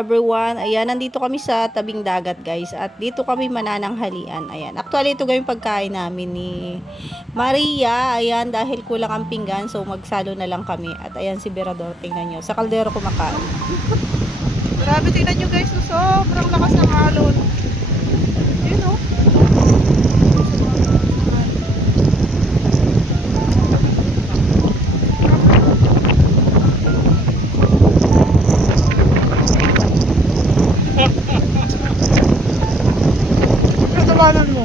everyone. Ayan, nandito kami sa tabing dagat guys. At dito kami manananghalian. Ayan. Actually, ito yung pagkain namin ni Maria. Ayan, dahil kulang ang pinggan. So, magsalo na lang kami. At ayan si Berador. Tingnan nyo. Sa kaldero kumakain. Grabe, tingnan nyo guys, oh, sobrang lakas ng alon. Katabanan mo.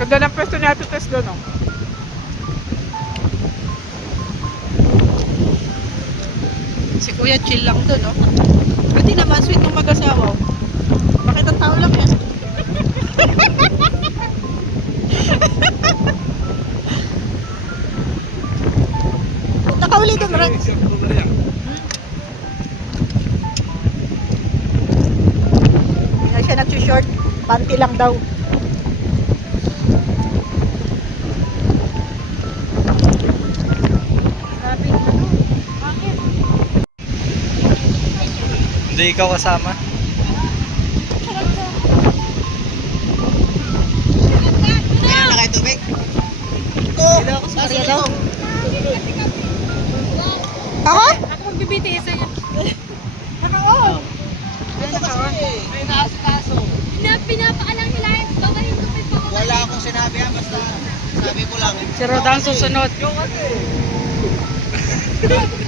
Ganda ng pwesto ni Ate Tess doon, oh. Si Kuya chill lang doon, oh. Pwede naman, sweet ng mag-asawa. oh. Bakit ang tao lang yan? Punta ka uli doon, Rex. Hindi na siya nag-short. Panty lang daw. Hindi ikaw kasama? Maria daw. Ako? Ako magbibiti sa inyo. pinapaalang nila yun. Gawin ko pa Wala akong sinabi ha, basta sabi ko lang. Si Rodan susunod. At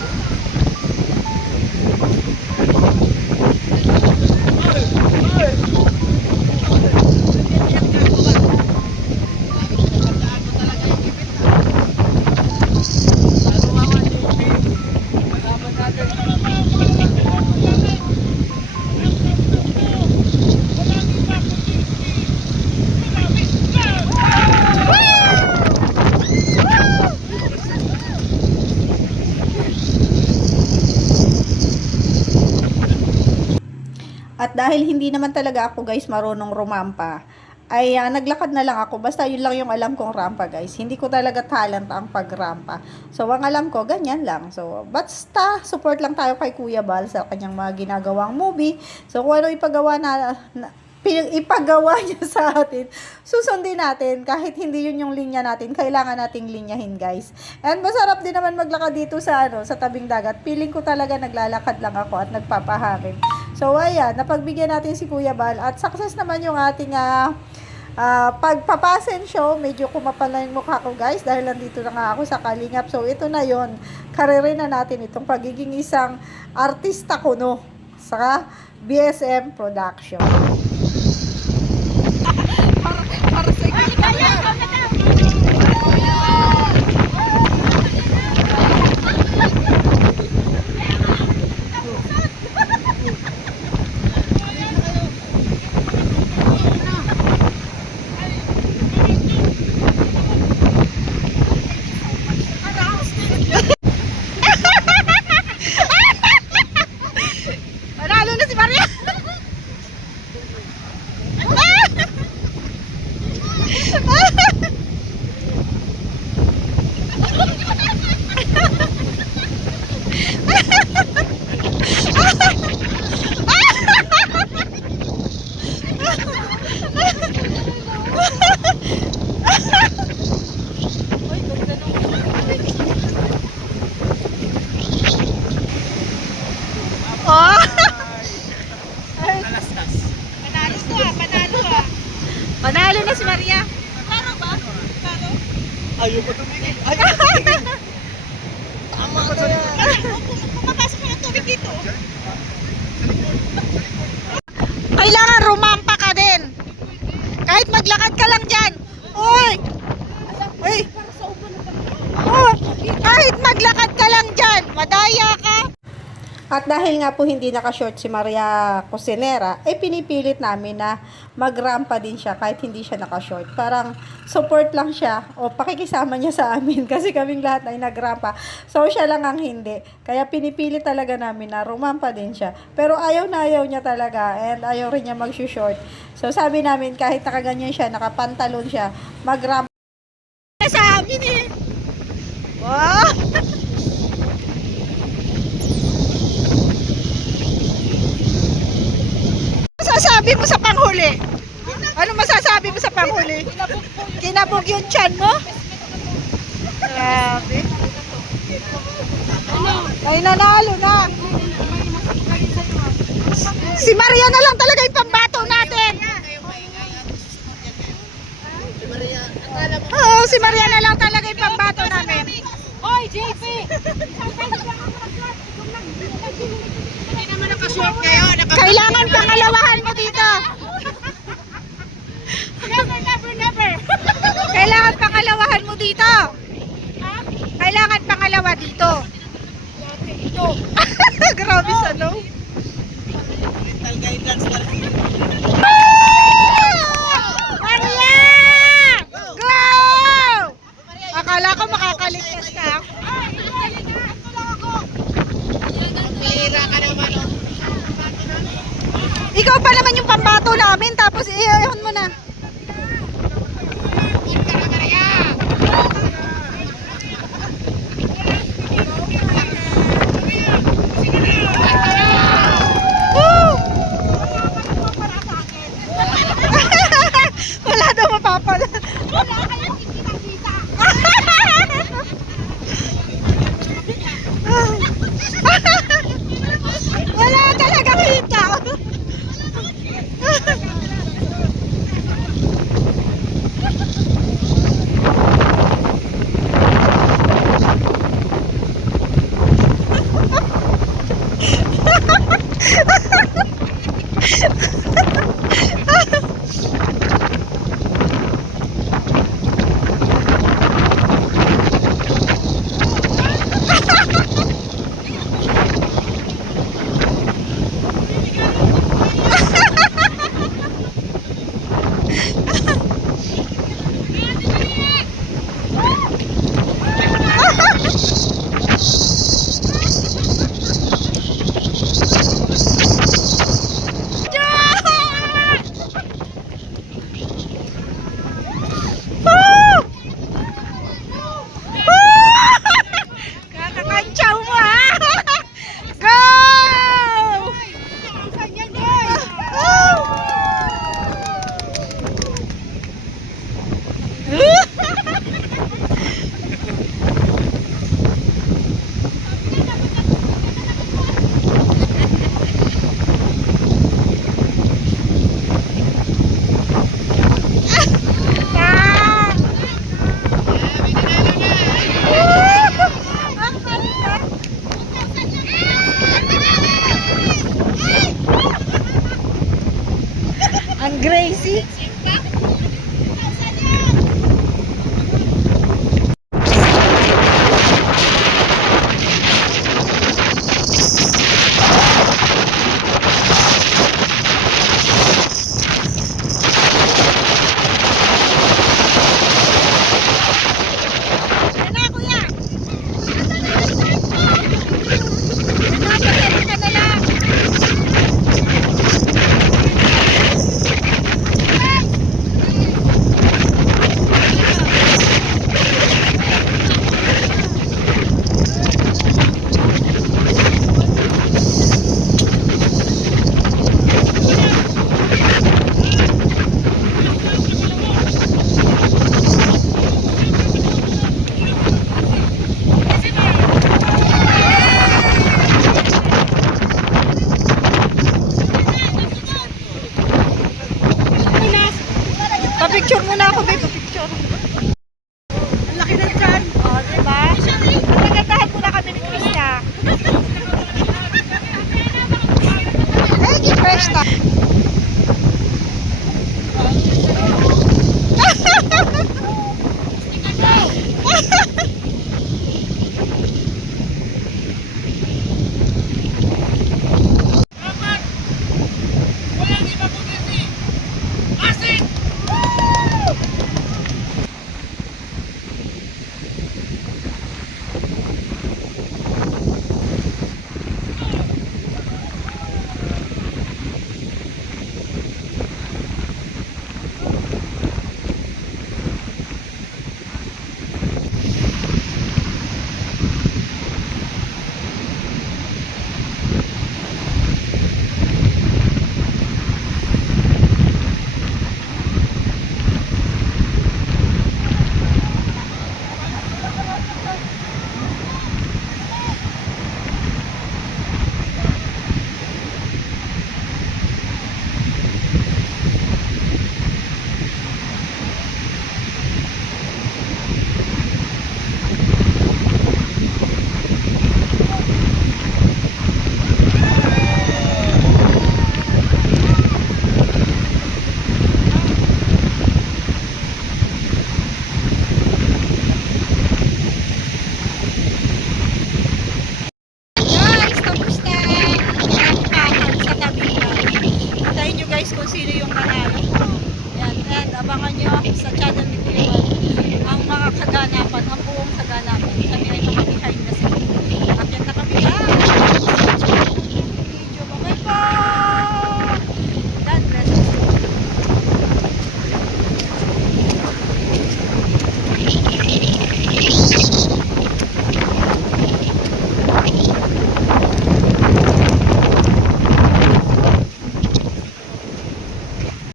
dahil hindi naman talaga ako guys marunong rumampa, ay ah, naglakad na lang ako. Basta yun lang yung alam kong rampa guys. Hindi ko talaga talent ang pagrampa. So ang alam ko, ganyan lang. So basta support lang tayo kay Kuya Bal sa kanyang mga ginagawang movie. So kung ano ipagawa na, na ipagawa niya sa atin, susundin natin. Kahit hindi yun yung linya natin, kailangan nating linyahin, guys. And masarap din naman maglakad dito sa, ano, sa tabing dagat. Feeling ko talaga naglalakad lang ako at nagpapahangin. So, ayan, napagbigyan natin si Kuya Bal. At success naman yung ating ah, ah, pagpapasen show. Medyo kumapal na yung mukha ko, guys, dahil nandito na nga ako sa Kalingap. So, ito na yon Karere na natin itong pagiging isang artista ko, no? Sa BSM Production. Manalo na si Maria! Oh! Panalo to ah, panalo ah. Panalo na si Maria. Klaro ba? Klaro? Ayaw pa tumigil. Ayaw pa tumigil. Tama ka yan. Pumapasok ka ng tubig dito. Kailangan rumampa ka din. Kahit maglakad ka lang dyan. Uy! Uy! Oh, kahit maglakad ka lang dyan, madaya ka. At dahil nga po hindi nakashort si Maria Cusinera, eh pinipilit namin na magrampa din siya kahit hindi siya nakashort. Parang support lang siya o pakikisama niya sa amin kasi kaming lahat ay nagrampa. So siya lang ang hindi. Kaya pinipilit talaga namin na rumampa din siya. Pero ayaw na ayaw niya talaga and ayaw rin niya mag-short. So sabi namin kahit nakaganyan siya, nakapantalon siya, magrampa sa amin eh. Wow! masasabi mo sa panghuli? Ano masasabi mo sa panghuli? Kinabog yung chan mo? Grabe. Ay, nanalo na. Si Maria na lang talaga yung pambato natin. Oo, si Maria na lang talaga yung pambato namin. Oy, JP! Kailangan pangalawahan mo dito. Never, never, never! Kailangan pangalawahan mo dito. Kailangan pangalawa dito. Grabe sa no. Mental guidance talaga. Maria! Go! Akala ko makakaligtas ka. Pira ka naman. oh. Ikaw pa naman yung pambato namin tapos iyon mo na. Gracie. Muna ako, babe. Pa-picture.